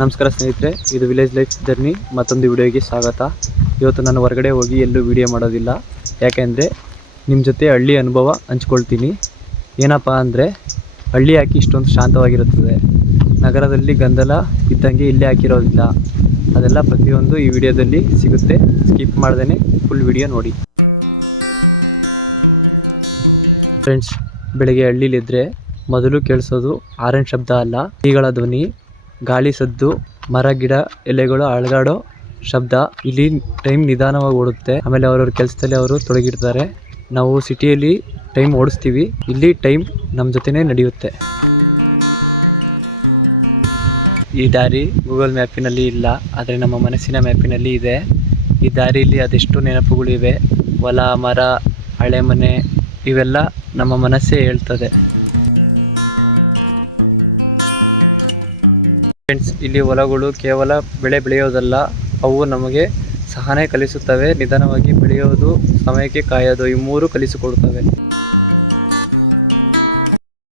ನಮಸ್ಕಾರ ಸ್ನೇಹಿತರೆ, ಇದು ವಿಲೇಜ್ ಲೈಫ್ ಜರ್ನಿ ಮತ್ತೊಂದು ವಿಡಿಯೋಗೆ ಸ್ವಾಗತ. ಇವತ್ತು ನಾನು ಹೊರಗಡೆ ಹೋಗಿ ಎಲ್ಲೂ ವಿಡಿಯೋ ಮಾಡೋದಿಲ್ಲ, ಯಾಕೆಂದರೆ ನಿಮ್ಮ ಜೊತೆ ಹಳ್ಳಿ ಅನುಭವ ಹಂಚ್ಕೊಳ್ತೀನಿ. ಏನಪ್ಪ ಅಂದರೆ ಹಳ್ಳಿ ಹಾಕಿ ಇಷ್ಟೊಂದು ಶಾಂತವಾಗಿರುತ್ತದೆ. ನಗರದಲ್ಲಿ ಗಂದಲ ಇದ್ದಂಗೆ ಇಲ್ಲಿ ಹಾಕಿರೋದಿಲ್ಲ. ಅದೆಲ್ಲ ಪ್ರತಿಯೊಂದು ಈ ವಿಡಿಯೋದಲ್ಲಿ ಸಿಗುತ್ತೆ. ಸ್ಕಿಪ್ ಮಾಡ್ದೇ ಫುಲ್ ವಿಡಿಯೋ ನೋಡಿ. ಫ್ರೆಂಡ್ಸ್, ಬೆಳಗ್ಗೆ ಹಳ್ಳಿಲಿದ್ದರೆ ಮೊದಲು ಕೇಳಿಸೋದು ಹಾರನ್ ಶಬ್ದ ಅಲ್ಲ, ಕೀಗಳ ಧ್ವನಿ, ಗಾಳಿ ಸದ್ದು, ಮರ ಗಿಡ ಎಲೆಗಳು ಅಳಗಾಡೋ ಶಬ್ದ. ಇಲ್ಲಿ ಟೈಮ್ ನಿಧಾನವಾಗಿ ಓಡುತ್ತೆ. ಆಮೇಲೆ ಅವ್ರವ್ರ ಕೆಲಸದಲ್ಲಿ ಅವರು ತೊಡಗಿರ್ತಾರೆ. ನಾವು ಸಿಟಿಯಲ್ಲಿ ಟೈಮ್ ಓಡಿಸ್ತೀವಿ, ಇಲ್ಲಿ ಟೈಮ್ ನಮ್ಮ ಜೊತೆನೇ ನಡೆಯುತ್ತೆ. ಈ ದಾರಿ ಗೂಗಲ್ ಮ್ಯಾಪಿನಲ್ಲಿ ಇಲ್ಲ, ಆದರೆ ನಮ್ಮ ಮನಸ್ಸಿನ ಮ್ಯಾಪಿನಲ್ಲಿ ಇದೆ. ಈ ದಾರಿಯಲ್ಲಿ ಅದೆಷ್ಟು ನೆನಪುಗಳಿವೆ. ಹೊಲ, ಮರ, ಹಳೆ ಮನೆ, ಇವೆಲ್ಲ ನಮ್ಮ ಮನಸ್ಸೇ ಹೇಳ್ತದೆ. ಫ್ರೆಂಡ್ಸ್, ಇಲ್ಲಿ ಹೊಲಗಳು ಕೇವಲ ಬೆಳೆ ಬೆಳೆಯೋದಲ್ಲ, ಅವು ನಮಗೆ ಸಹನೆ ಕಲಿಸುತ್ತವೆ. ನಿಧಾನವಾಗಿ ಬೆಳೆಯೋದು, ಸಮಯಕ್ಕೆ ಕಾಯೋದು, ಈ ಮೂರು ಕಲಿಸಿಕೊಡುತ್ತವೆ.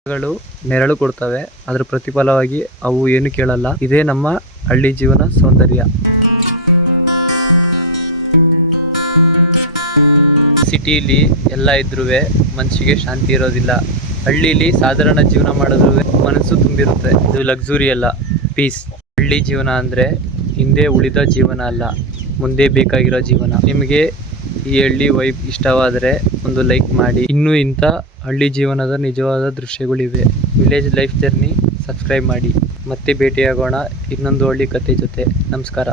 ಗಳು ನೆರಳು ಕೊಡ್ತವೆ, ಅದರ ಪ್ರತಿಫಲವಾಗಿ ಅವು ಏನು ಕೇಳಲ್ಲ. ಇದೇ ನಮ್ಮ ಹಳ್ಳಿ ಜೀವನ ಸೌಂದರ್ಯ. ಸಿಟಿಲಿ ಎಲ್ಲ ಇದ್ರೂ ಮನಸ್ಸಿಗೆ ಶಾಂತಿ ಇರೋದಿಲ್ಲ. ಹಳ್ಳಿಲಿ ಸಾಧಾರಣ ಜೀವನ ಮಾಡಿದ್ರೂ ಮನಸ್ಸು ತುಂಬಿರುತ್ತೆ. ಇದು ಲಕ್ಸುರಿ ಅಲ್ಲ, ಪೀಸ್. ಹಳ್ಳಿ ಜೀವನ ಅಂದರೆ ಹಿಂದೆ ಉಳಿದ ಜೀವನ ಅಲ್ಲ, ಮುಂದೆ ಬೇಕಾಗಿರೋ ಜೀವನ. ನಿಮಗೆ ಈ ಹಳ್ಳಿ ವೈಬ್ ಇಷ್ಟವಾದರೆ ಒಂದು ಲೈಕ್ ಮಾಡಿ. ಇನ್ನೂ ಇಂಥ ಹಳ್ಳಿ ಜೀವನದ ನಿಜವಾದ ದೃಶ್ಯಗಳಿವೆ. ವಿಲೇಜ್ ಲೈಫ್ ಜರ್ನಿ ಸಬ್ಸ್ಕ್ರೈಬ್ ಮಾಡಿ. ಮತ್ತೆ ಭೇಟಿಯಾಗೋಣ ಇನ್ನೊಂದು ಹಳ್ಳಿ ಕತೆ ಜೊತೆ. ನಮಸ್ಕಾರ.